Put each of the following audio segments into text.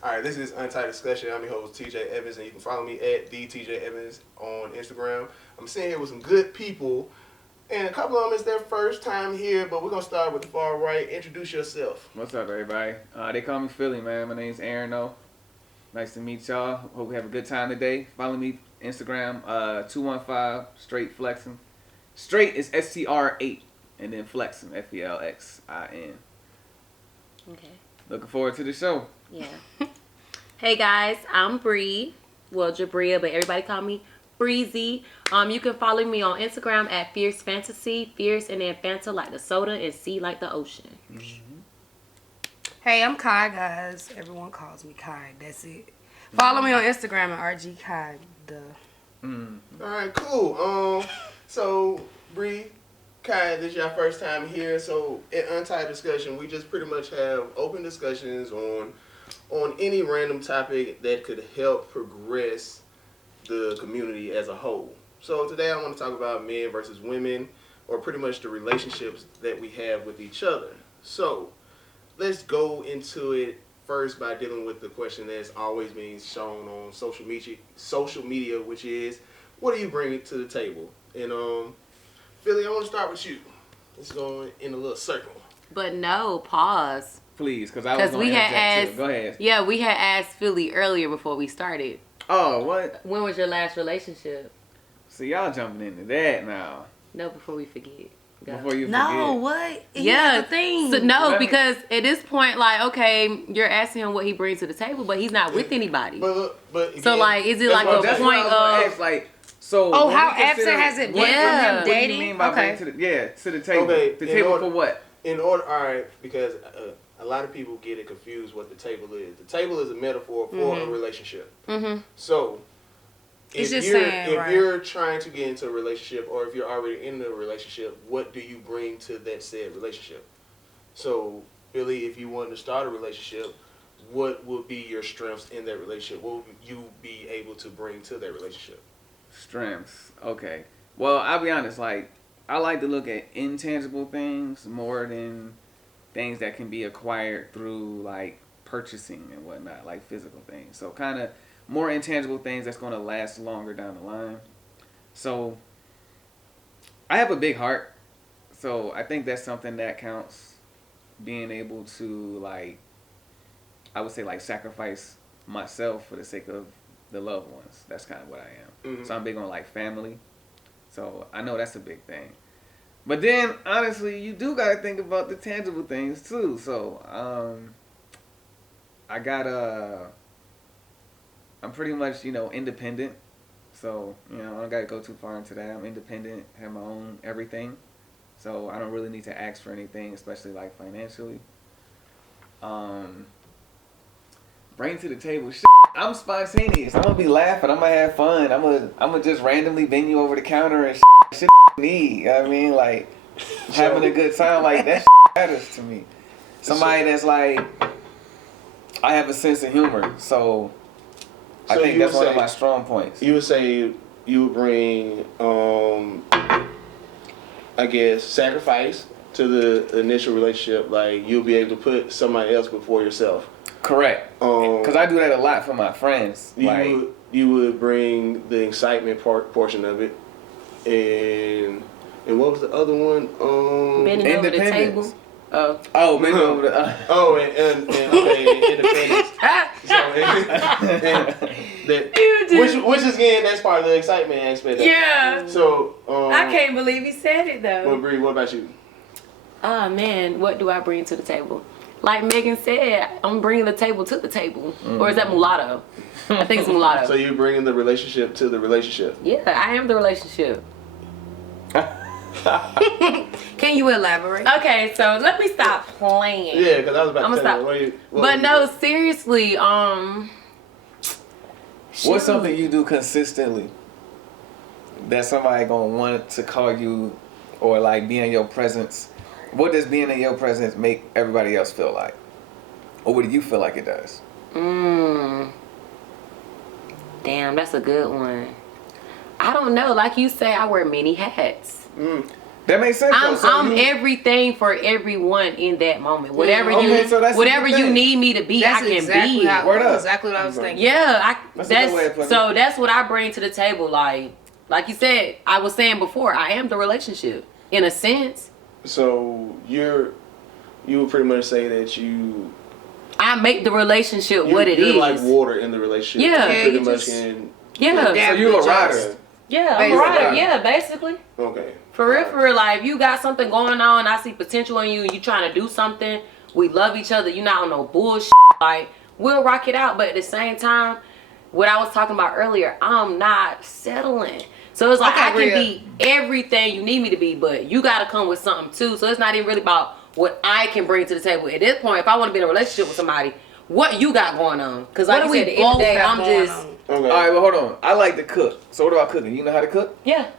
All right, this is Untitled Discussion. I'm your host, TJ Evans, and you can follow me at the TJ Evans on Instagram. I'm sitting here with some good people, and a couple of them it's their first time here, but we're going to start with the far right. Introduce yourself. What's up, everybody? They call me Philly, man. My name's Aaron, though. Nice to meet y'all. Hope we have a good time today. Follow me Instagram, 215 Straight Flexing. Straight is STR8, and then Flexing, FELXIN. Okay. Looking forward to the show. Yeah. Hey guys, I'm Bree. Well, Jabria, but everybody call me Breezy. You can follow me on Instagram at Fierce Fantasy. Fierce and then Fanta like the soda and C like the ocean. Mm-hmm. Hey, I'm Kai, guys. Everyone calls me Kai. That's it. Follow me on Instagram at RG Kai. Duh. All right, cool. So, Bree, Kai, this is your first time here. So, at Untitled Discussion, we just pretty much have open discussions on any random topic that could help progress the community as a whole. So today I want to talk about men versus women, or pretty much the relationships that we have with each other. So let's go into it first by dealing with the question that's always being shown on social media, which is, what do you bring to the table? And Philly, I want to start with you. Let's go in a little circle. But no, pause. Please, because I was going to interject too. Go ahead. Yeah, we had asked Philly earlier before we started. Oh, what? When was your last relationship? So y'all jumping into that now. No, before we forget. Go. Before you forget. No, what? Yeah, the thing. So, no, Right. because at this point, like, okay, you're asking him what he brings to the table, but he's not with anybody. But again, So, like, is it like Well, a that's point what I was gonna of... ask, like, so Oh, when how we consider- absent has it been what- Yeah. from him What do you dating? mean by Okay. bring to the table? Okay, the in table order- for what? In order, all right, because a lot of people get it confused what the table is. The table is a metaphor for a relationship. Mm-hmm. So, It's if just you're saying, if right. you're trying to get into a relationship, or if you're already in a relationship, what do you bring to that said relationship? So, Billy, if you wanted to start a relationship, what would be your strengths in that relationship? What would you be able to bring to that relationship? Strengths. Okay. Well, I'll be honest. Like, I like to look at intangible things more than things that can be acquired through, like, purchasing and whatnot, like physical things. So, kind of more intangible things that's going to last longer down the line. So, I have a big heart. So, I think that's something that counts. Being able to, like, I would say, like, sacrifice myself for the sake of the loved ones. That's kind of what I am. Mhm. So I'm big on, like, family. So I know that's a big thing. But then, honestly, you do got to think about the tangible things, too. So I got I'm pretty much, independent. So, I don't got to go too far into that. I'm independent, have my own everything. So I don't really need to ask for anything, especially, like, financially. Bring to the table. I'm spontaneous. I'm gonna be laughing. I'm gonna have fun. I'm gonna just randomly bend you over the counter and shit need. You know what I mean? Like, having a good time. Like, that matters to me. Somebody that's like, I have a sense of humor. So I think that's one of my strong points. You would say you would bring, I guess, sacrifice to the initial relationship. Like, you'll be able to put somebody else before yourself. Correct. Because I do that a lot for my friends. You would bring the excitement portion of it, and what was the other one? Bending over the table. Bending over the. And okay, independence. Which is again, that's part of the excitement aspect. Yeah. So I can't believe he said it, though. Well, Bree, what about you? Oh, man, what do I bring to the table? Like Megan said, I'm bringing the table to the table. Mm-hmm. Or is that mulatto? I think it's mulatto. So you're bringing the relationship to the relationship. Yeah, I am the relationship. Can you elaborate? Okay, so let me stop playing. Yeah, because I was about to tell you. But no, seriously, What's something you do consistently that somebody gonna want to call you or, like, be in your presence? What does being in your presence make everybody else feel like? Or what do you feel like it does? Damn, that's a good one. I don't know. Like you say, I wear many hats. That makes sense. I'm everything for everyone in that moment. Whatever whatever you need me to be, I can exactly be. That's exactly what I was thinking. Yeah, that's so that's what I bring to the table. Like you said, I was saying before, I am the relationship in a sense. So you would pretty much say that I make the relationship what it is. You're like water in the relationship. Yeah, you pretty much can. So you're a rider. Yeah, I'm a rider. Yeah, basically. Okay. For real, like, if you got something going on, I see potential in you, and you trying to do something, we love each other, you're not on no bullshit, like, we'll rock it out, but at the same time, what I was talking about earlier, I'm not settling. So it's like, I can be everything you need me to be, but you got to come with something, too. So it's not even really about what I can bring to the table. At this point, if I want to be in a relationship with somebody, what you got going on? Because like you said, at the end of the day, I'm just... Okay. All right, well, hold on. I like to cook. So what about cooking? You know how to cook? Yeah.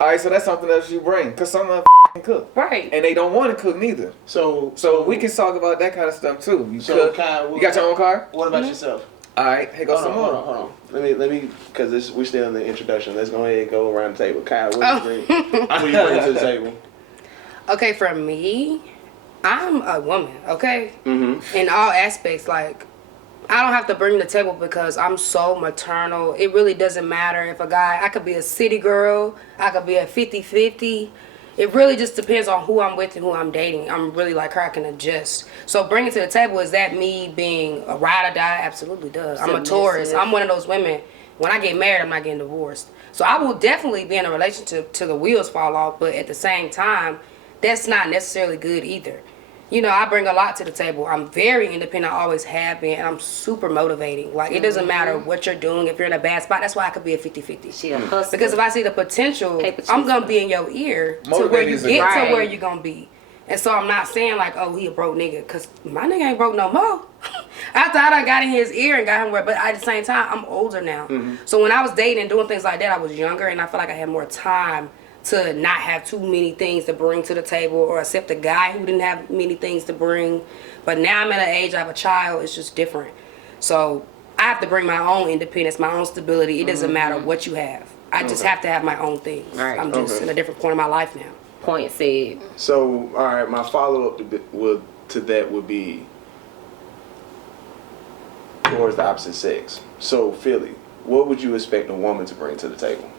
All right, so that's something else you bring. Because some of them cook. Right. And they don't want to cook neither. So we can talk about that kind of stuff, too. You cook. You got your own car? What about yourself? All right, here goes some more. Hold on. Let me, because we're still in the introduction. Let's go ahead and go around the table. Kyle, what do you bring? What do you bring to the table? Okay, for me, I'm a woman, okay? Mm-hmm. In all aspects, like, I don't have to bring to the table because I'm so maternal. It really doesn't matter if I could be a city girl, I could be a 50-50. It really just depends on who I'm with and who I'm dating. I'm really like her, I can adjust. So bringing to the table, is that me being a ride or die? Absolutely does. I'm a Taurus. I'm one of those women, when I get married, I'm not getting divorced. So I will definitely be in a relationship till the wheels fall off, but at the same time, that's not necessarily good either. You know, I bring a lot to the table. I'm very independent. I always have been. And I'm super motivating. Like, it doesn't matter what you're doing. If you're in a bad spot, that's why I could be a 50-50. She a hustler. Because if I see the potential, I'm going to be in your ear to where you get to where you're going to be. And so I'm not saying, like, oh, he a broke nigga. Because my nigga ain't broke no more. After I done got in his ear and got him where, but at the same time, I'm older now. Mm-hmm. So when I was dating and doing things like that, I was younger. And I feel like I had more time to not have too many things to bring to the table or accept a guy who didn't have many things to bring. But now I'm at an age, I have a child, it's just different. So I have to bring my own independence, my own stability. It doesn't matter what you have. I just have to have my own things. Right. I'm just in a different point in my life now. Point said. So, all right, my follow-up to that would be towards the opposite sex. So, Philly, what would you expect a woman to bring to the table?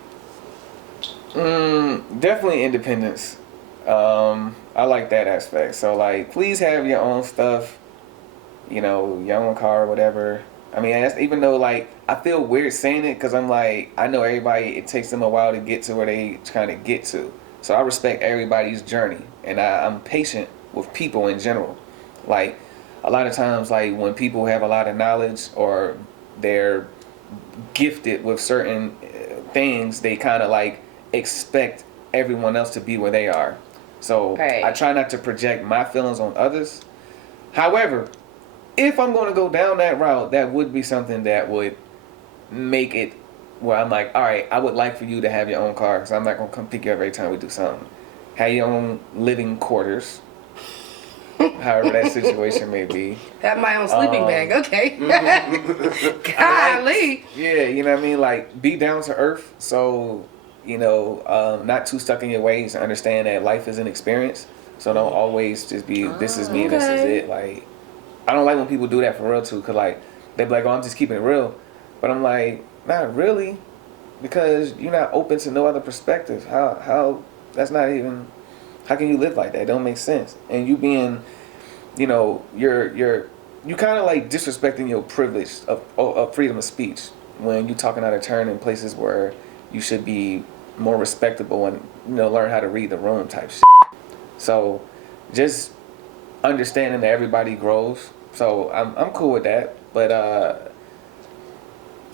Definitely independence. I like that aspect. So, like, please have your own stuff, you know, your own car, whatever. I mean, even though, like, I feel weird saying it because I'm like, I know everybody, it takes them a while to get to where they trying to get to. So I respect everybody's journey, and I'm patient with people in general. Like, a lot of times, like, when people have a lot of knowledge or they're gifted with certain things, they kind of, like, expect everyone else to be where they are. So I try not to project my feelings on others. However, if I'm going to go down that route, that would be something that would make it where I'm like, all right, I would like for you to have your own car, because I'm not going to come pick you up every time we do something. Have your own living quarters, however that situation may be. Have my own sleeping bag, okay. Golly. Yeah, you know what I mean? Like, be down to earth, so, you know, not too stuck in your ways, and understand that life is an experience. So don't always just be, this is me and this is it. Like, I don't like when people do that for real, too, because, like, they be like, oh, I'm just keeping it real. But I'm like, not really, because you're not open to no other perspective. How that's not even, how can you live like that? It don't make sense. And you being, you know, you kind of like disrespecting your privilege of freedom of speech when you talking out of turn in places where you should be more respectable and, you know, learn how to read the room type shit. So just understanding that everybody grows. So I'm cool with that. But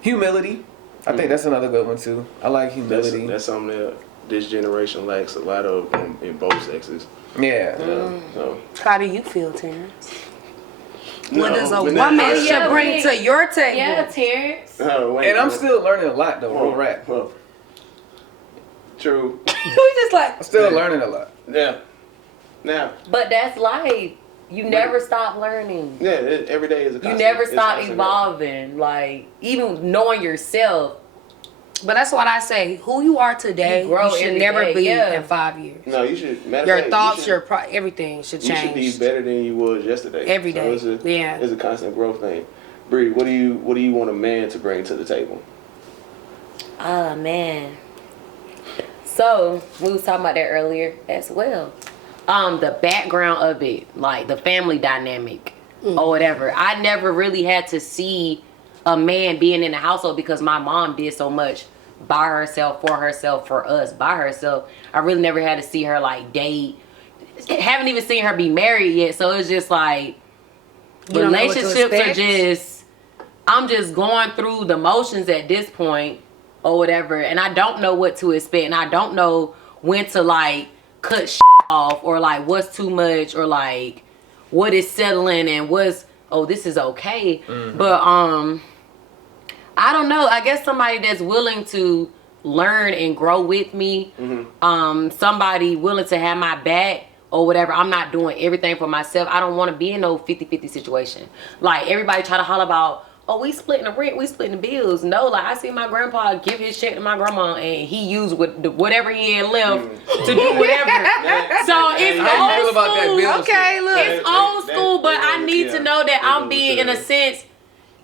humility, I think that's another good one too. I like humility. That's something that this generation lacks a lot of in both sexes. Yeah. So. How do you feel, Terrence? No, what does a woman should bring to your table? Yeah, Terrence. And I'm still learning a lot though, real rap. True. We just like I'm still learning a lot. Yeah. Now. But that's life. You never stop learning. Yeah, every day is a constant. You never stop evolving. Like, even knowing yourself, But that's what I say. Who you are today, you should never be in 5 years. No, you should. Your thoughts, everything should change. You should be better than you was yesterday. Every day. So it's a constant growth thing. Bree, what do you want a man to bring to the table? Oh man. So we was talking about that earlier as well. The background of it, like the family dynamic or whatever. I never really had to see a man being in the household because my mom did so much by herself, for us, by herself. I really never had to see her like date. Haven't even seen her be married yet. So it's just like relationships are just, I'm just going through the motions at this point or whatever. And I don't know what to expect. And I don't know when to like cut off or like what's too much or like what is settling and what's, oh, this is okay. But I don't know. I guess somebody that's willing to learn and grow with me. Somebody willing to have my back or whatever. I'm not doing everything for myself. I don't want to be in no 50-50 situation. Like everybody try to holler about, oh, we splitting the rent, we splitting the bills. No, like I see my grandpa give his check to my grandma and he used whatever he had left to do whatever. So it's old school. Okay, look. It's old school, but I need to know that I'm being, in a sense,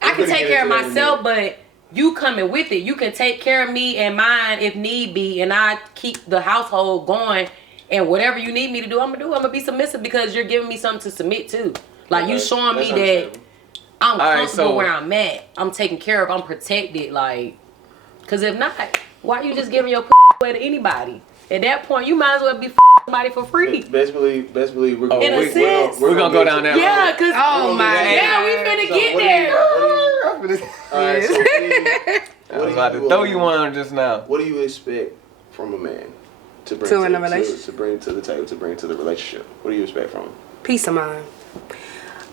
I can take care of myself, but you coming with it. You can take care of me and mine if need be, and I keep the household going. And whatever you need me to do, I'm gonna do. I'm gonna be submissive because you're giving me something to submit to. Like you showing me that I'm comfortable where I'm at. I'm taken care of. I'm protected. Like, cause if not, why you just giving your away to anybody? At that point, you might as well be somebody for free. Best believe we're in a sense. We're gonna go down that road. Yeah, cause we finna get there. I was about to throw you one just now. What do you expect from a man to bring to a relationship? To bring to the table, to bring to the relationship? What do you expect from him? Peace of mind.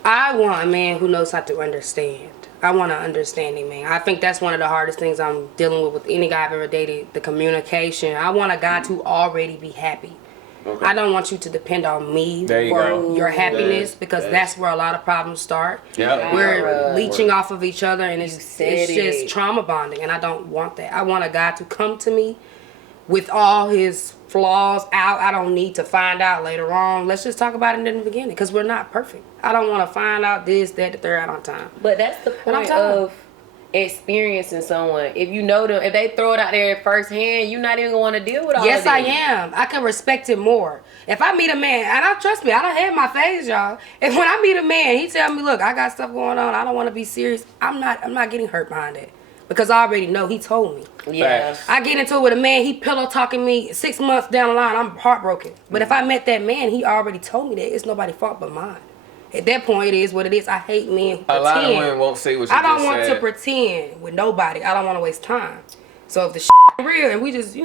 I want a man who knows how to understand. I want an understanding man. I think that's one of the hardest things I'm dealing with any guy I've ever dated, the communication. I want a guy to already be happy. Okay. I don't want you to depend on me for your happiness because that's where a lot of problems start. Yep. We're leeching off of each other and it's just trauma bonding, and I don't want that. I want a guy to come to me with all his flaws out. I don't need to find out later on. Let's just talk about it in the beginning because we're not perfect. I don't want to find out this, that, the third on time. But that's the point of experiencing someone. If you know them, if they throw it out there firsthand, you're not even going to want to deal with all Yes, of that. I am. I can respect it more. If I meet a man, and I trust me, I done had my phase, y'all. If when I meet a man, he tell me, look, I got stuff going on, I don't want to be serious, I'm not getting hurt behind it. Because I already know, he told me. Yeah. I get into it with a man, he pillow talking me 6 months down the line, I'm heartbroken. But if I met that man, he already told me that it's nobody's fault but mine. At that point, it is what it is. I hate men who pretend. A lot of women won't say what you just said. I don't want to pretend with nobody. I don't want to waste time. So if the real and we just,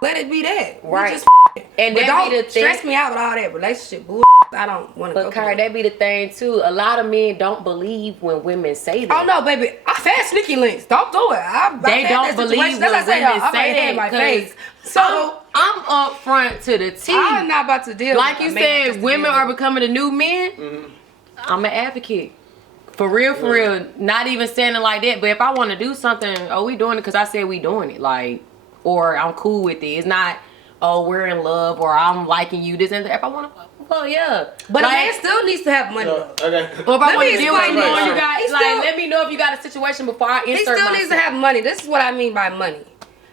let it be that. Right. Just and but that don't be the thing. stress me out with all that relationship bull. I don't want to go. But Kyra, that be the thing too. A lot of men don't believe when women say that. Oh no, baby. I've had sneaky links. Don't do it. They don't believe when women say that. My face. So I'm up front to the T. I'm not about to deal like with you said, women are becoming the new men. Mm-hmm. I'm an advocate. For real. Not even saying it like that. But if I want to do something, we doing it because I said we doing it. Like, or I'm cool with it. It's not, we're in love or I'm liking you. This and that. If I want to, well, yeah. But like, a man still needs to have money. Okay. Or if I want to deal with you, you got, let me know if you got a situation before I insert myself. He still needs to have money. This is what I mean by money.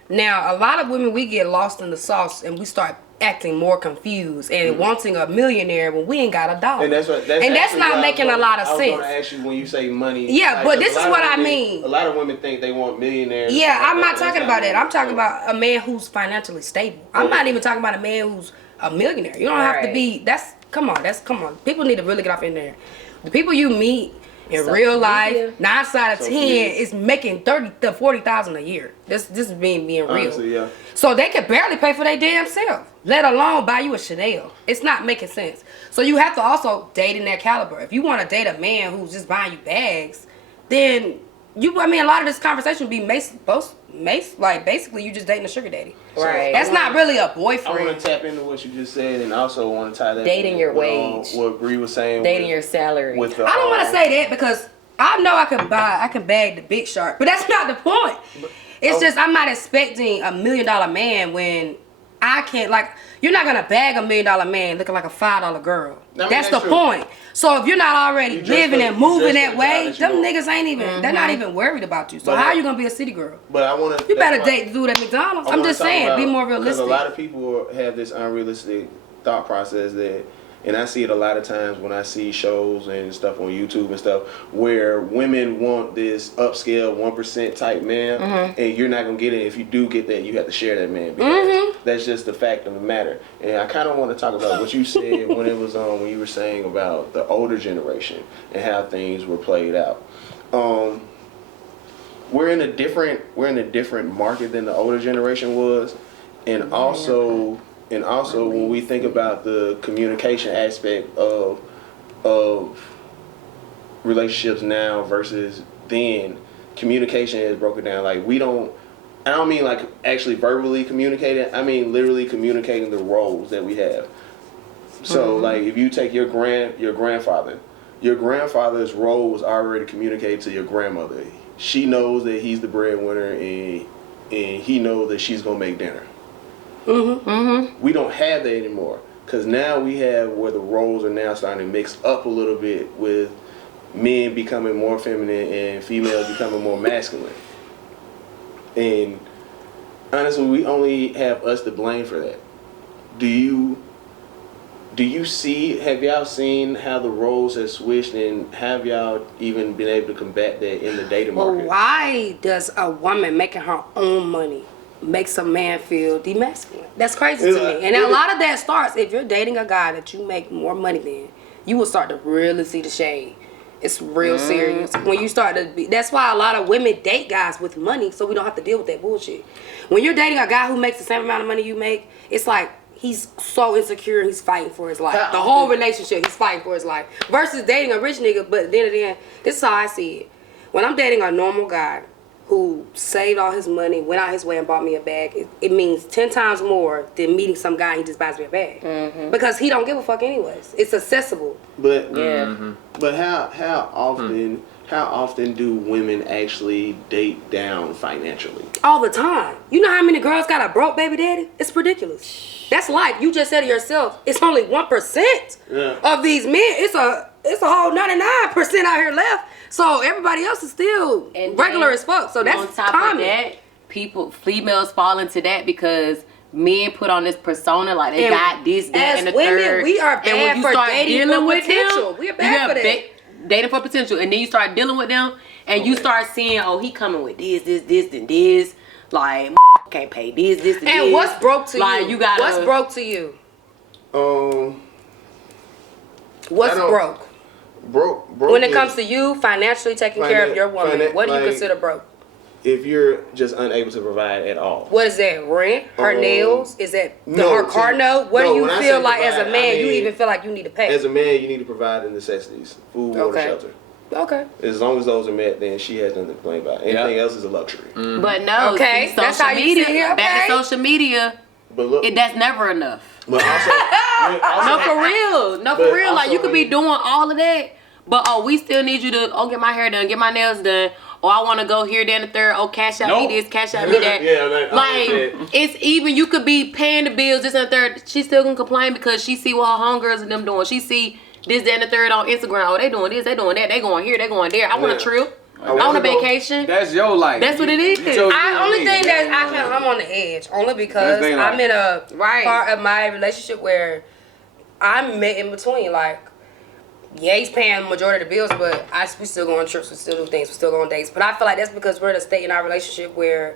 Now, a lot of women, we get lost in the sauce and we start acting more confused and wanting a millionaire when we ain't got a dollar. And that's not making a lot of sense. I was going to ask you when you say money. Yeah, but this is what I mean. A lot of women think they want millionaires. Yeah, I'm not talking about that. I'm talking about a man who's financially stable. I'm not even talking about a man who's a millionaire. You don't have to be. Come on. People need to really get off in there. The people you meet in real life, 9 out of 10 is making 30,000 to 40,000 a year. This is being real. Honestly, yeah. So they can barely pay for their damn self, let alone buy you a Chanel. It's not making sense. So you have to also date in that caliber. If you want to date a man who's just buying you bags, then a lot of this conversation would be basically you just dating a sugar daddy. Right. That's not really a boyfriend. I want to tap into what you just said, and also want to tie that dating your wage. What Bree was saying. Dating your salary. I don't want to say that because I know I can bag the big shark, but that's not the point. It's just I'm not expecting $1 million man when I can't, like, you're not gonna bag $1 million man looking like a $5 girl. That's the point. So if you're not already living and moving that way, them niggas ain't even, they're not even worried about you. So how are you gonna be a city girl? But I want to. You better date the dude at McDonald's. I'm just saying, be more realistic. Because a lot of people have this unrealistic thought process that, and I see it a lot of times when I see shows and stuff on YouTube and stuff, where women want this upscale 1% type man, and you're not gonna get it. If you do get that, you have to share that man. Because that's just the fact of the matter. And I kind of want to talk about what you said when it was on, when you were saying about the older generation and how things were played out. We're in a different market than the older generation was, and also when we think about the communication aspect of relationships now versus then, communication is broken down. Like, I don't mean like actually verbally communicating, I mean literally communicating the roles that we have. So like, if you take your grandfather's role was already communicated to your grandmother. She knows that he's the breadwinner, and he knows that she's gonna make dinner. We don't have that anymore, because now we have where the roles are now starting to mix up a little bit, with men becoming more feminine and females becoming more masculine. And honestly, we only have us to blame for that. Have y'all seen how the roles have switched, and have y'all even been able to combat that in the dating market? Well, why does a woman making her own money makes a man feel demasculine? That's crazy to me. And a lot of that starts, if you're dating a guy that you make more money than, you will start to really see the shade. It's real serious. When you start to be, that's why a lot of women date guys with money, so we don't have to deal with that bullshit. When you're dating a guy who makes the same amount of money you make, it's like he's so insecure and he's fighting for his life. The whole relationship, he's fighting for his life. Versus dating a rich nigga, but then again, this is how I see it. When I'm dating a normal guy who saved all his money, went out his way and bought me a bag, it means 10 times more than meeting some guy and he just buys me a bag. Because he don't give a fuck anyways. It's accessible. But but how often do women actually date down financially? All the time. You know how many girls got a broke baby daddy? It's ridiculous. That's life. You just said to yourself, it's only 1% of these men. It's a whole 99% out here left. So everybody else is still regular as fuck. So that's on top common. of that, females fall into that because men put on this persona like they got this, that, and the women, third. we are bad and when you for start dating dealing for with potential. them, We are bad for that. Dating for potential, and then you start dealing with them, and you start seeing, oh, he coming with this, and this. Like, can't pay this, and this. And what's broke to you? You gotta, what's broke to you? What's broke? Broke when it comes to you financially taking care of your woman, what do you consider broke? If you're just unable to provide at all. What is that? Rent? Her nails? Is that her car note? What do you feel like as a man? You even feel like you need to pay? As a man, you need to provide the necessities: food, water, shelter. Okay. As long as those are met, then she has nothing to complain about. Anything else is a luxury. But no, okay, that's how you see it. Back to social media. But look, that's never enough. But also, no, for real. No, for real. Like, you could be doing all of that, but we still need you to get my hair done, get my nails done. Or I want to go here, then the third. Oh, cash out me this, cash out me that. It's even. You could be paying the bills, this and the third. She still gonna complain because she see what her homegirls and them doing. She see this, that, and the third on Instagram. Oh, they doing this, they doing that. They going here, they going there. I want a trip. I want a vacation. That's your life. That's what it is. Only thing that I'm on the edge, only because I'm in a part of my relationship where I'm met in between. Like, yeah, he's paying the majority of the bills, but we still go on trips, we still do things, we still go on dates. But I feel like that's because we're at a state in our relationship where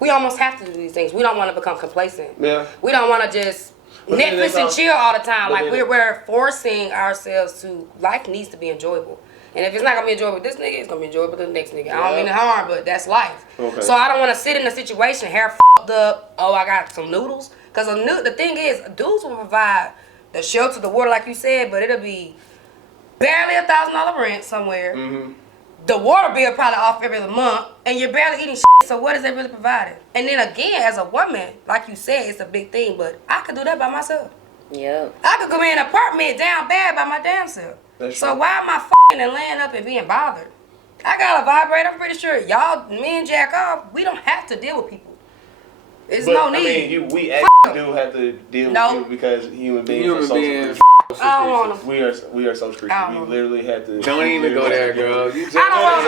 we almost have to do these things. We don't want to become complacent. Yeah. We don't want to just Netflix and chill all the time. Like, we're forcing ourselves to, life needs to be enjoyable. And if it's not going to be enjoyable with this nigga, it's going to be enjoyable with the next nigga. I don't mean to harm, but that's life. Okay. So I don't want to sit in a situation, hair f***ed up, I got some noodles. Because the thing is, dudes will provide the shelter, the water, like you said, but it'll be barely $1,000 rent somewhere. Mm-hmm. The water bill probably off every month, and you're barely eating shit. So what is that really providing? And then again, as a woman, like you said, it's a big thing, but I could do that by myself. Yeah. I could come in an apartment down bad by my damn self. So why am I f***ing and laying up and being bothered? I got a vibrator. I'm pretty sure y'all, men jack off. We don't have to deal with people. There's no need. I mean, we actually do have to deal with people because human beings are social creatures. I don't want them. We are social creatures. We literally have to. Don't even go there, girl. I don't want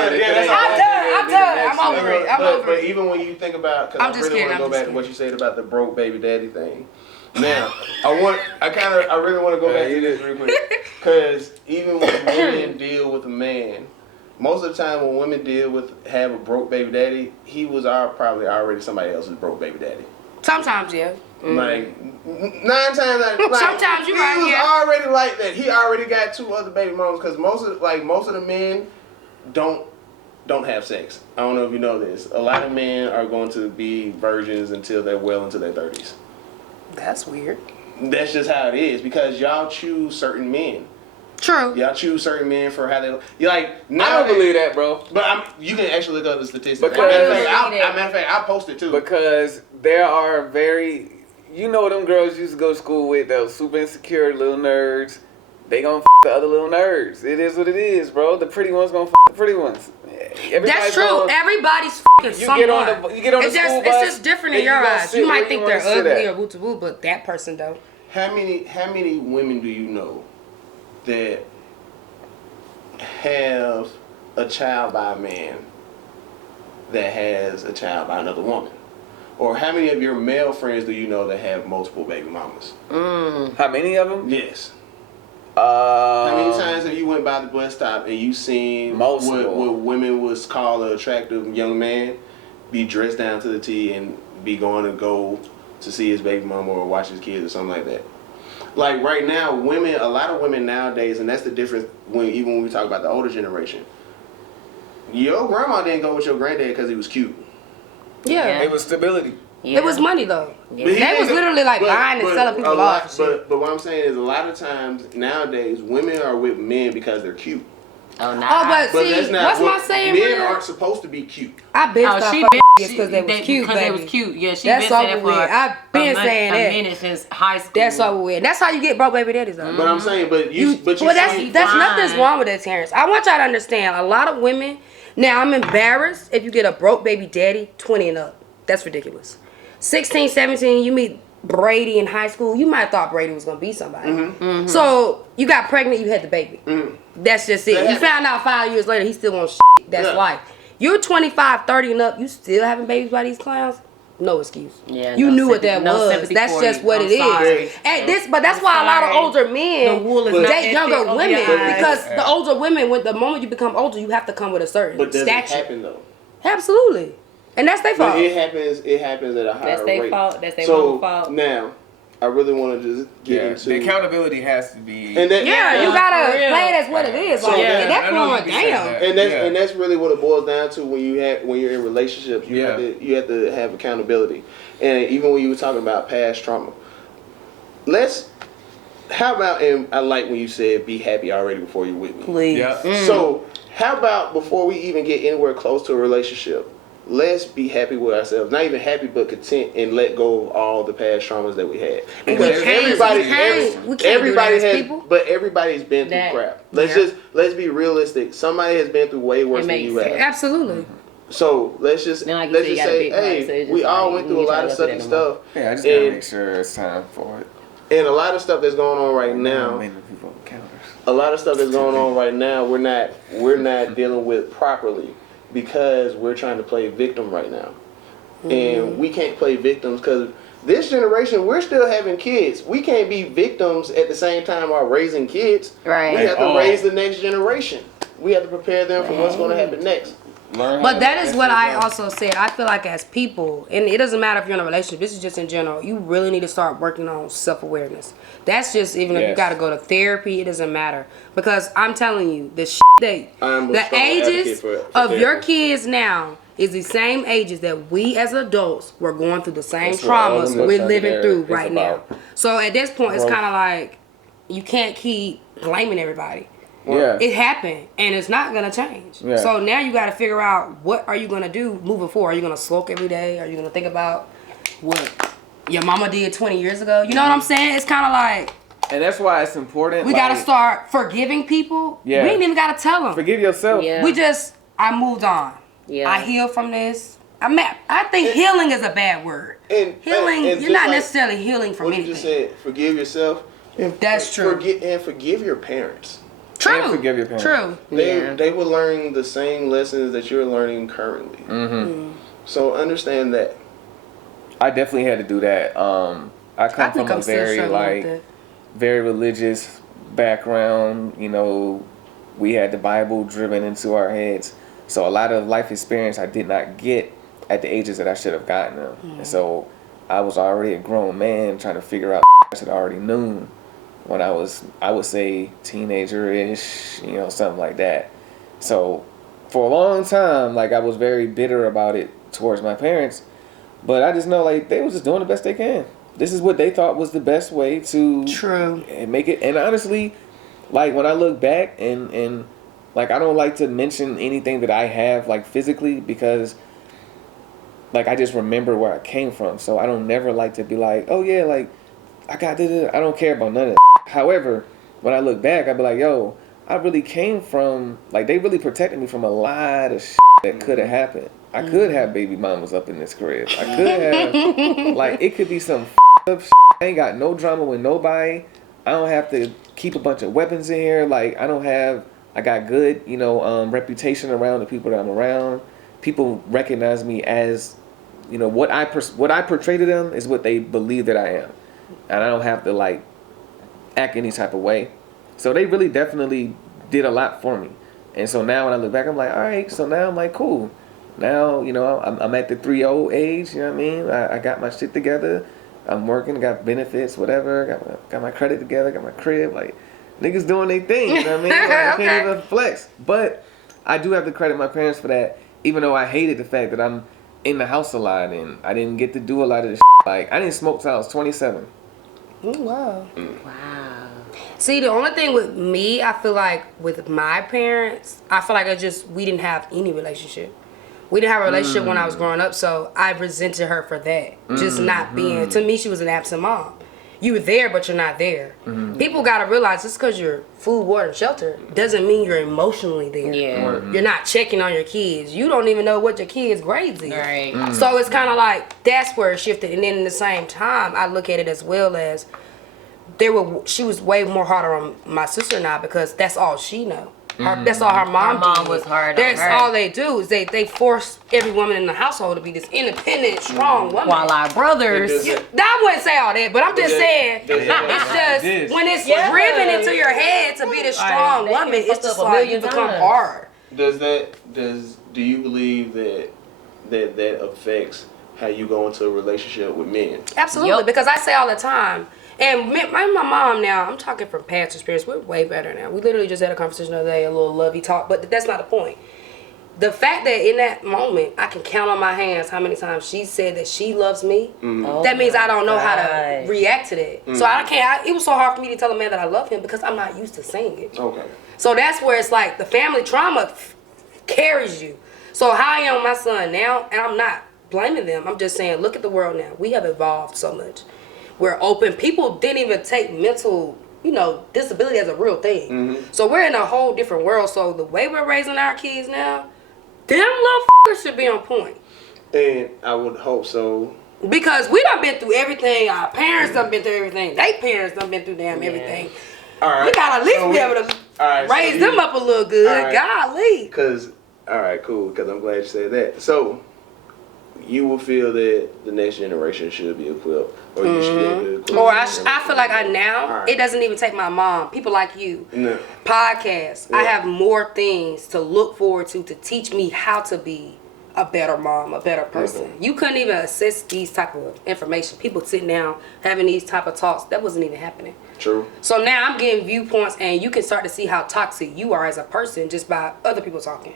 them. I'm over it. But even when you think about, because I really want to go back to what you said about the broke baby daddy thing. Now, I really want to go back to this real quick, because even when women deal with a man, most of the time when women have a broke baby daddy, he was probably already somebody else's broke baby daddy. Sometimes, yeah. Like 9 times out of sometimes you right. He was already like that. He already got 2 other baby mamas, because most of the men don't have sex. I don't know if you know this. A lot of men are going to be virgins until they're well into their 30s. That's weird. That's just how it is, because y'all choose certain men. True. Y'all choose certain men for how they you like. I don't believe that, bro. But you can actually look up the statistics. Because matter of fact, I'll post it too. Because there are them girls used to go to school with, those super insecure little nerds. They gonna the other little nerds. It is what it is, bro. The pretty ones gonna the pretty ones. That's true. Everybody's someone. You get on the school bus. It's just different in your eyes. You might think they're ugly or woo-to-woo, but that person don't. How many women do you know that have a child by a man that has a child by another woman? Or how many of your male friends do you know that have multiple baby mamas? How many of them? Yes. How many times have you went by the bus stop and you seen what women would call an attractive young man be dressed down to the T and be going to go to see his baby mama or watch his kids or something like that? Like right now, a lot of women nowadays, and that's the difference even when we talk about the older generation. Your grandma didn't go with your granddad because he was cute. Yeah. It was stability. Yeah. It was money though. Yeah. They was literally like buying and selling people off. But what I'm saying is, a lot of times nowadays, women are with men because they're cute. Oh, no. But see, that's not what's my saying? Men aren't supposed to be cute. I've been because they was cute, because they was cute. Yeah, she that's been saying that for I've been saying that. A minute since high school. That's over with. That's how you get broke baby daddies though. But I'm saying, that's nothing's wrong with that, Terrence. I want y'all to understand. A lot of women. Now I'm embarrassed if you get a broke baby daddy 20 and up. That's ridiculous. 16, 17, you meet Brady in high school. You might have thought Brady was gonna be somebody. Mm-hmm. So you got pregnant, you had the baby. Mm-hmm. That's just it. You found out 5 years later he still wants shit. That's life. You're 25, 30 and up. You still having babies by these clowns? No excuse. Yeah, you knew what that was. That's just what it is. But that's why a lot of older men date younger women, because the older women, the moment you become older, you have to come with a certain stature. But does it happen though? Absolutely. And that's their fault. But it happens at a higher rate. That's their fault. That's their mama's fault. Now, I really want to just get into the accountability has to be. You gotta play it as what it is. At that point, damn. And that's really what it boils down to when you're in relationships. You have to have accountability. And even when you were talking about past trauma, how about, and I like when you said be happy already before you're with me. Please. Yeah. So how about before we even get anywhere close to a relationship, let's be happy with ourselves. Not even happy, but content, and let go of all the past traumas that we had. Because everybody's been through crap. Let's be realistic. Somebody has been through way worse than you have. Absolutely. So let's just say, hey, we all went through a lot of sucky stuff. Yeah, I just gotta make sure it's time for it. And a lot of stuff that's going on right now. A lot of stuff that's going on right now, we're not dealing with properly, because we're trying to play victim right now. And we can't play victims because this generation, we're still having kids. We can't be victims at the same time while raising kids. Right. We have to raise the next generation. We have to prepare them for what's going to happen next. But that is what I also said. I feel like as people, and it doesn't matter if you're in a relationship, this is just in general, you really need to start working on self-awareness. That's just, even if you got to go to therapy, it doesn't matter. Because I'm telling you, the ages of your kids now is the same ages that we as adults were going through the same traumas we're living through right now. So at this point, it's kind of like you can't keep blaming everybody. Yeah. It happened, and it's not going to change. Yeah. So now you got to figure out, what are you going to do moving forward? Are you going to smoke every day? Are you going to think about what your mama did 20 years ago? You know what I'm saying? It's kind of like... And that's why it's important. We got to start forgiving people. Yeah. We ain't even got to tell them. Forgive yourself. Yeah. We just I moved on. Yeah. I healed from this. I think healing is a bad word. Healing, you're not necessarily healing from anything. What you just said, forgive yourself. That's true. Forgive your parents. True. And forgive your parents. True. They were learning the same lessons that you're learning currently. So understand that. I definitely had to do that. I come from a very religious background. You know, we had the Bible driven into our heads. So a lot of life experience I did not get at the ages that I should have gotten them. And so I was already a grown man trying to figure out that I already knew when I would say teenager-ish, you know, something like that. So for a long time, like, I was very bitter about it towards my parents, but I just know, like, they was just doing the best they can. This is what they thought was the best way to make it. And honestly, like, when I look back and like, I don't like to mention anything that I have, like, physically, because, like, I just remember where I came from. So I don't never like to be like, oh yeah, like, I got this. I don't care about none of that. However, when I look back, I'd be like, yo, I really came from, like, they really protected me from a lot of that could have happened. I could have baby mamas up in this crib. I could have, like, it could be some up I ain't got no drama with nobody. I don't have to keep a bunch of weapons in here. Like, I got good, you know, reputation around the people that I'm around. People recognize me as, you know, what I portray to them is what they believe that I am. And I don't have to, like, act any type of way. So they really definitely did a lot for me. And so now when I look back, I'm like, all right, so now I'm like, cool. Now, you know, I'm at the 3-0 age, you know what I mean? I got my shit together. I'm working, got benefits, whatever. Got my credit together, got my crib. Like, niggas doing their thing, you know what I mean? Like, I can't even flex. But I do have to credit my parents for that, even though I hated the fact that I'm in the house a lot and I didn't get to do a lot of this shit. Like, I didn't smoke till I was 27. Oh, wow. Wow. See, the only thing with me, I feel like with my parents, I feel like we didn't have any relationship. We didn't have a relationship when I was growing up, so I resented her for that. Just not being, to me, she was an absent mom. You were there, but you're not there. People gotta realize just because you're food, water, and shelter doesn't mean you're emotionally there. Yeah. You're not checking on your kids. You don't even know what your kids' grades is. Right. So it's kind of like, that's where it shifted. And then in the same time, I look at it as well as, she was way more harder on my sister and I because that's all she know. That's all her mom did. Her mom was hard That's on her. all they do is they force every woman in the household to be this independent, strong woman. While our brothers... I wouldn't say all that, but I'm just saying, it's just, when it's driven into your head to be this strong woman, it's just like you become hard. Do you believe that affects how you go into a relationship with men? Absolutely, because I say all the time, and my mom now, I'm talking from past experience, we're way better now. We literally just had a conversation the other day, a little lovey talk, but that's not the point. The fact that in that moment, I can count on my hands how many times she said that she loves me, that means I don't know how to react to that. So it was so hard for me to tell a man that I love him because I'm not used to saying it. Okay. So that's where it's like the family trauma carries you. So how I am with my son now, and I'm not blaming them, I'm just saying, look at the world now. We have evolved so much. We're open. People didn't even take mental, disability as a real thing. So we're in a whole different world. So the way we're raising our kids now, them little f***ers should be on point. And I would hope so. Because we done been through everything. Our parents done been through everything. They parents done been through everything. All right. We gotta at least be able to raise them up a little good. Right. Golly. All right, cool. Because I'm glad you said that. So you will feel that the next generation should be equipped, or you should be able to equip. Or I feel like it doesn't even take my mom. People like you, podcasts. Yeah. I have more things to look forward to teach me how to be a better mom, a better person. You couldn't even assess these type of information. People sitting down having these type of talks, that wasn't even happening. True. So now I'm getting viewpoints, and you can start to see how toxic you are as a person just by other people talking.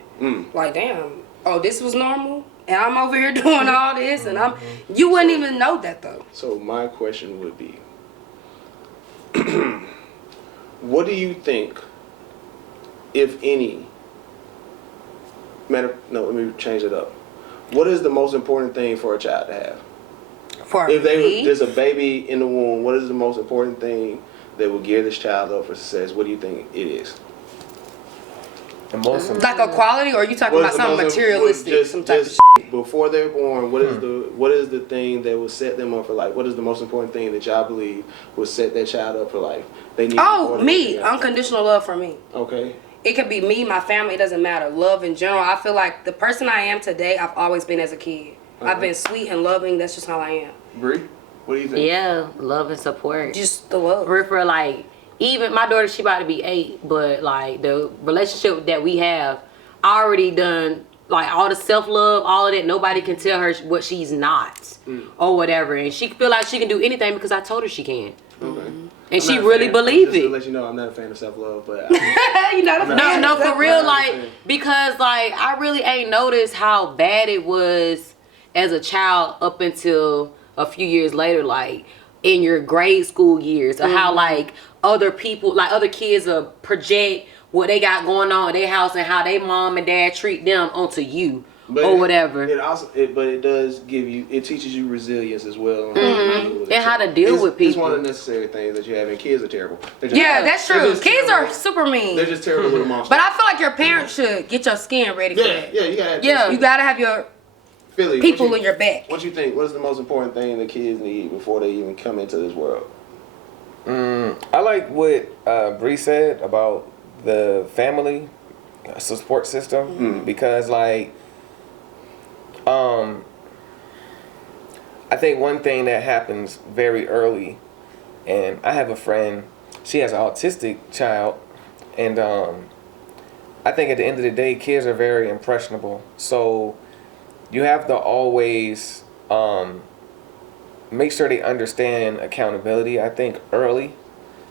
Like, damn, this was normal? And I'm over here doing all this, and you wouldn't even know that, though. So my question would be, what do you think, if any, let me change it up. What is the most important thing for a child to have? If there's a baby in the womb, what is the most important thing that will gear this child up for success? What do you think it is? The most Like a quality, or are you talking about something materialistic, some type of shit? Before they're born, what is the thing that will set them up for life? What is the most important thing that y'all believe will set that child up for life? They need Me, unconditional love for me. Okay. It could be me, my family, it doesn't matter. Love in general. I feel like the person I am today, I've always been as a kid. I've been sweet and loving. That's just how I am. Bree, what do you think? Yeah, love and support. Just the love. For like, even my daughter, she about to be 8, but like the relationship that we have already done, like all the self-love, all of that, nobody can tell her what she's not or whatever. And she feel like she can do anything because I told her she can. Okay. And she really believed it. To let you know, I'm not a fan of self-love, but You know, No, for real, like, because like I really ain't noticed how bad it was as a child up until a few years later, like in your grade school years, or how like other people, like other kids project what they got going on in their house and how they mom and dad treat them onto you. Or whatever. It does give you. It teaches you resilience as well. And how to deal with people. It's one of the necessary things that you have. And kids are terrible. Yeah, that's true. Kids are super mean. They're just terrible little monsters. But I feel like your parents should get your skin ready for that. Yeah, you gotta. Yeah, you gotta have your people in your back. What you think? What is the most important thing that kids need before they even come into this world? I like what Bree said about the family support system because like. I think one thing that happens very early, and I have a friend, she has an autistic child, and I think at the end of the day, kids are very impressionable. So you have to always make sure they understand accountability, I think, early.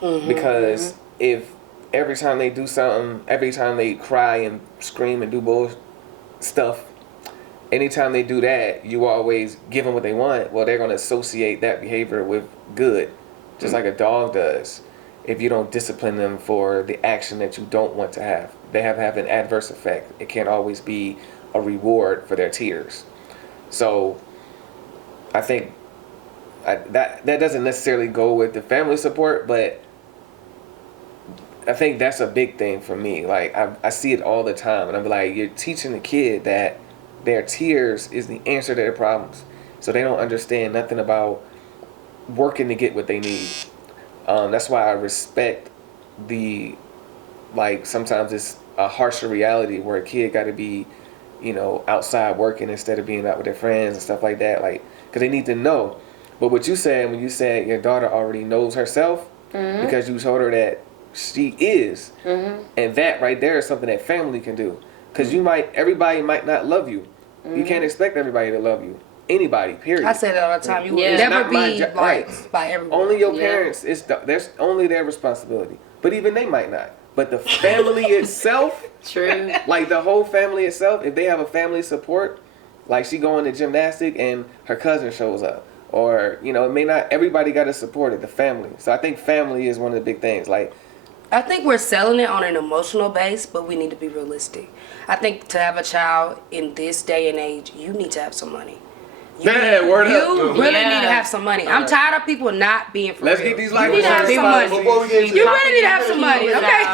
Because if every time they do something, every time they cry and scream and do bull stuff, anytime they do that, you always give them what they want. Well, they're going to associate that behavior with good, just like a dog does. If you don't discipline them for the action that you don't want to have, they have an adverse effect. It can't always be a reward for their tears. So I think that doesn't necessarily go with the family support, but I think that's a big thing for me. Like I see it all the time, and I'm like, you're teaching the kid that their tears is the answer to their problems. So they don't understand nothing about working to get what they need. That's why I respect sometimes it's a harsher reality where a kid got to be, outside working instead of being out with their friends and stuff like that. Like, because they need to know. But what you said, when you said your daughter already knows herself, because you told her that she is, and that right there is something that family can do. Because everybody might not love you. You can't expect everybody to love you. Anybody, period. I say that all the time. You will never be liked by everyone. Only your parents. There's only their responsibility. But even they might not. But the family itself, True. Like the whole family itself, if they have a family support, like she going to gymnastic and her cousin shows up, or it may not. Everybody got to support it. The family. So I think family is one of the big things. Like. I think we're selling it on an emotional base, but we need to be realistic. I think to have a child in this day and age, you need to have some money. You really need to have some money. I'm tired of people not being for Let's real. get these You need to have some money. Before we get into You really need to have some money, okay?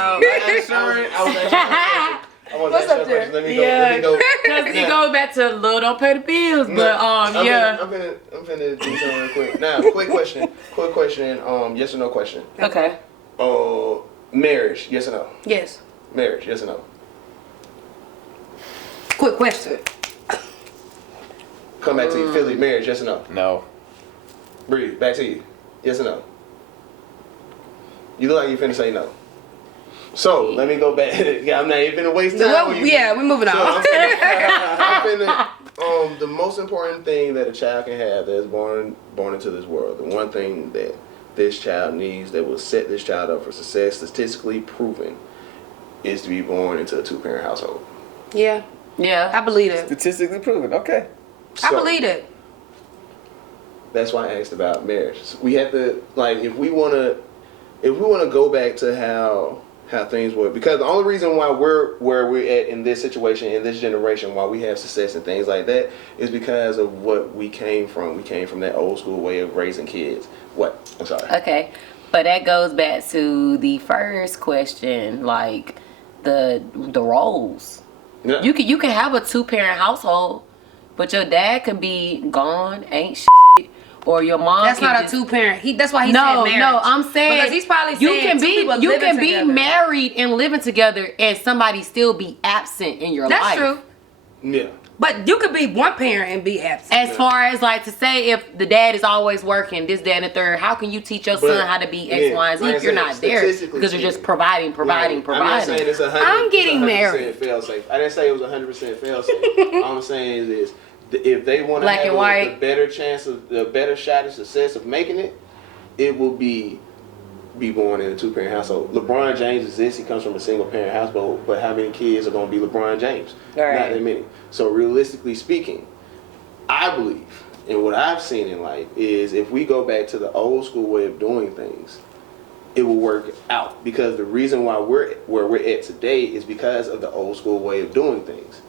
What's up, Jerry? Let me go. Because it goes back to Lil don't pay the bills, but I'm finna do something real quick. Now, quick question, yes or no question. okay. Marriage, yes or no? Yes. Marriage, yes or no? Quick question. Come back to you. Philly, marriage, yes or no? No. Bree, back to you. Yes or no? You look like you finna say no. So, let me go back. Yeah, I'm not even finna waste time with you. Yeah, we're moving on. The most important thing that a child can have that is born into this world, the one thing that this child needs that will set this child up for success, statistically proven, is to be born into a 2-parent household. Yeah. I believe it. Statistically proven. Okay. I believe it. That's why I asked about marriage. We have to, if we wanna go back to how things were, because the only reason why we're where we're at in this situation, in this generation, why we have success and things like that, is because of what we came from. We came from that old school way of raising kids. What? I'm sorry. Okay. But that goes back to the first question, the roles. Yeah. You can have a 2-parent household, but your dad could be gone, ain't shit, or your mom. That's not just, a 2-parent. That's why he said marriage. No, I'm saying because he's probably saying you can be married and living together, and somebody still be absent in your life. That's true. Yeah. But you could be one parent and be absent. As far as like to say if the dad is always working, this, that, and the third, how can you teach your son how to be X, Y, and Z if you're not there? Because you're just providing. I'm not saying it's 100%. I'm getting married. Fail-safe. I didn't say it was 100% fail-safe. All I'm saying is if they want to Black have and white. the better shot of success of making it, it will be born in a 2-parent household. LeBron James is this. He comes from a single-parent household, but how many kids are going to be LeBron James? Right. Not that many. So realistically speaking, I believe, and what I've seen in life is if we go back to the old school way of doing things, it will work out. Because the reason why we're where we're at today is because of the old school way of doing things.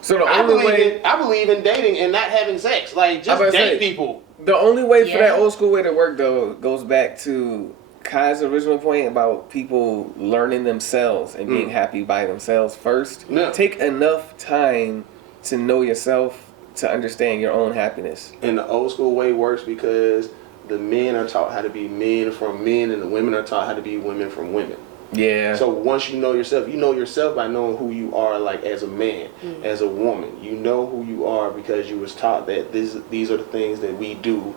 So I believe in dating and not having sex. Like, just date people. The only way for that old school way to work, though, goes back to Kai's original point about people learning themselves and being happy by themselves first. Yeah. Take enough time to know yourself to understand your own happiness. And the old school way works because the men are taught how to be men from men, and the women are taught how to be women from women. Yeah. So once you know yourself by knowing who you are, like as a man, as a woman. You know who you are because you was taught that these are the things that we do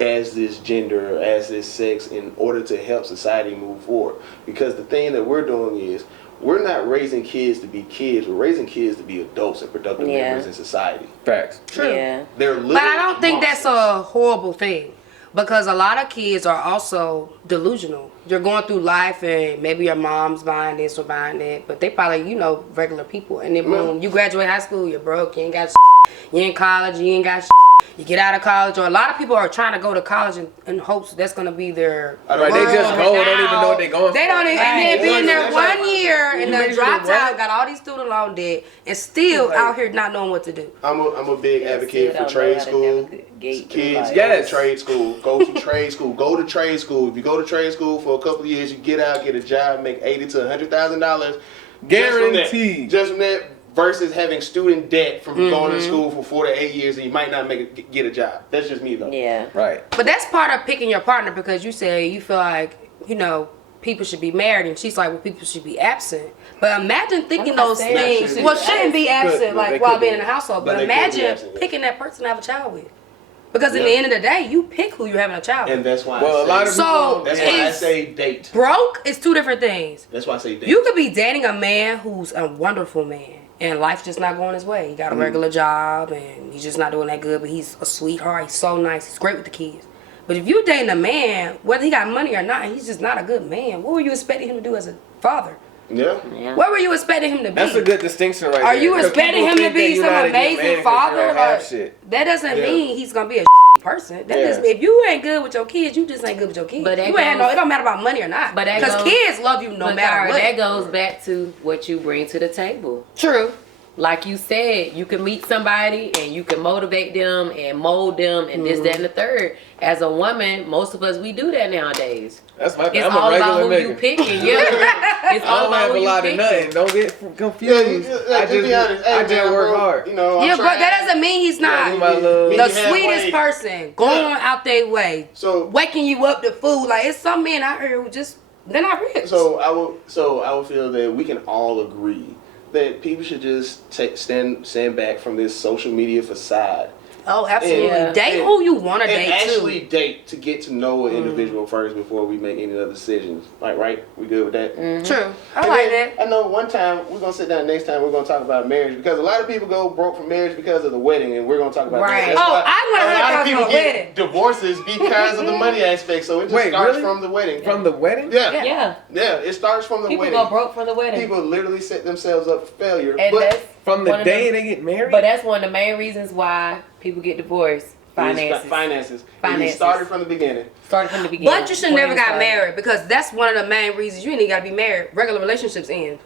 as this gender, as this sex, in order to help society move forward. Because the thing that we're doing is we're not raising kids to be kids. We're raising kids to be adults and productive members in society. Facts. True. Yeah. They're But I don't think monsters. that's a horrible thing. Because a lot of kids are also delusional. You're going through life and maybe your mom's buying this or buying that, but they probably, regular people. And then boom, you graduate high school, you're broke, you ain't got you in college, you ain't got you get out of college. Or a lot of people are trying to go to college in hopes that's going to be their Right, they just go, don't even know what they're going for. They don't even, and then being there 1 year and then dropped out, got all these student loan debt, and still out here not knowing what to do. I'm a big advocate for trade school. Kids, Yes. go to trade school. Go to trade school. Go to trade school. If you go to trade school for a couple of years, you get out, get a job, make $80,000 to $100,000 Guaranteed. Just from that, versus having student debt from going to school for 4 to 8 years and you might not get a job. That's just me though. Yeah. Right. But that's part of picking your partner because you say you feel like, people should be married, and she's like, well, people should be absent. But imagine thinking those things. Well, shouldn't be absent while being in the household. But imagine picking that person to have a child with. Because at the end of the day, you pick who you're having a child with. And that's why a lot of people, that's why I say date. Broke is two different things. That's why I say date. You could be dating a man who's a wonderful man, and life's just not going his way. He got a regular job, and he's just not doing that good, but he's a sweetheart. He's so nice. He's great with the kids. But if you're dating a man, whether he got money or not, he's just not a good man. What were you expecting him to do as a father? Yeah. What were you expecting him to be? That's a good distinction right there. Are you expecting him to be some amazing father? That doesn't mean he's going to be a person. That doesn't, if you ain't good with your kids, you just ain't good with your kids. But it don't matter about money or not. Because kids love you no matter what. That goes back to what you bring to the table. True. Like you said, you can meet somebody and you can motivate them and mold them and this, that, and the third. As a woman, most of us, we do that nowadays. That's my thing. It's I'm all a regular about who nigga. you picking. Yeah. It's all about who you I picking. don't have a lot of nothing. Don't get confused. I just work hard. Yeah, but that doesn't mean he's not the sweetest person going out their way. So waking you up to food. Like, it's some men out here who just, they're not rich. So I will feel that we can all agree that people should just stand back from this social media facade. Oh, absolutely. Date who you want to date and actually date to get to know an individual first before we make any other decisions. Like, right? We good with that? True. I like that. I know one time, we're going to sit down next time, we're going to talk about marriage. Because a lot of people go broke from marriage because of the wedding, and we're going to talk about that. I want to a lot of hear people about get wedding. divorces because of the money aspect. So it just starts from the wedding. From the wedding? Yeah, it starts from the People wedding. go broke from the wedding. People literally set themselves up for failure. And that's from the day they get married? But that's one of the main reasons why people get divorced. Finances. It started from the beginning. But you should never got married because that's one of the main reasons you ain't even got to be married. Regular relationships end.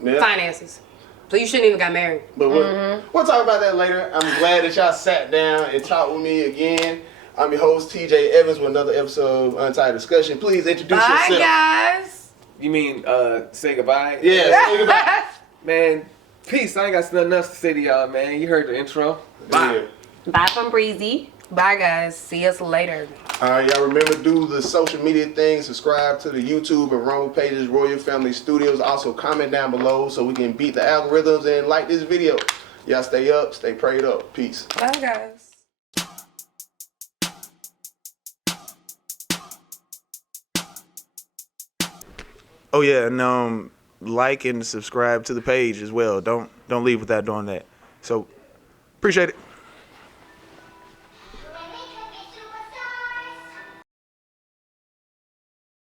Finances. So you shouldn't even got married. But we'll talk about that later. I'm glad that y'all sat down and talked with me again. I'm your host, TJ Evans, with another episode of Untitled Discussion. Please introduce yourself. Bye, guys. You mean say goodbye? Yeah, say goodbye. Man, peace. I ain't got nothing else to say to y'all, man. You heard the intro. Bye. Yeah. Bye from Breezy. Bye, guys. See us later. All right, y'all remember to do the social media thing. Subscribe to the YouTube and Rumble pages, Royal Family Studios. Also, comment down below so we can beat the algorithms and like this video. Y'all stay up, stay prayed up. Peace. Bye, guys. Oh yeah, and like and subscribe to the page as well. Don't leave without doing that. So appreciate it.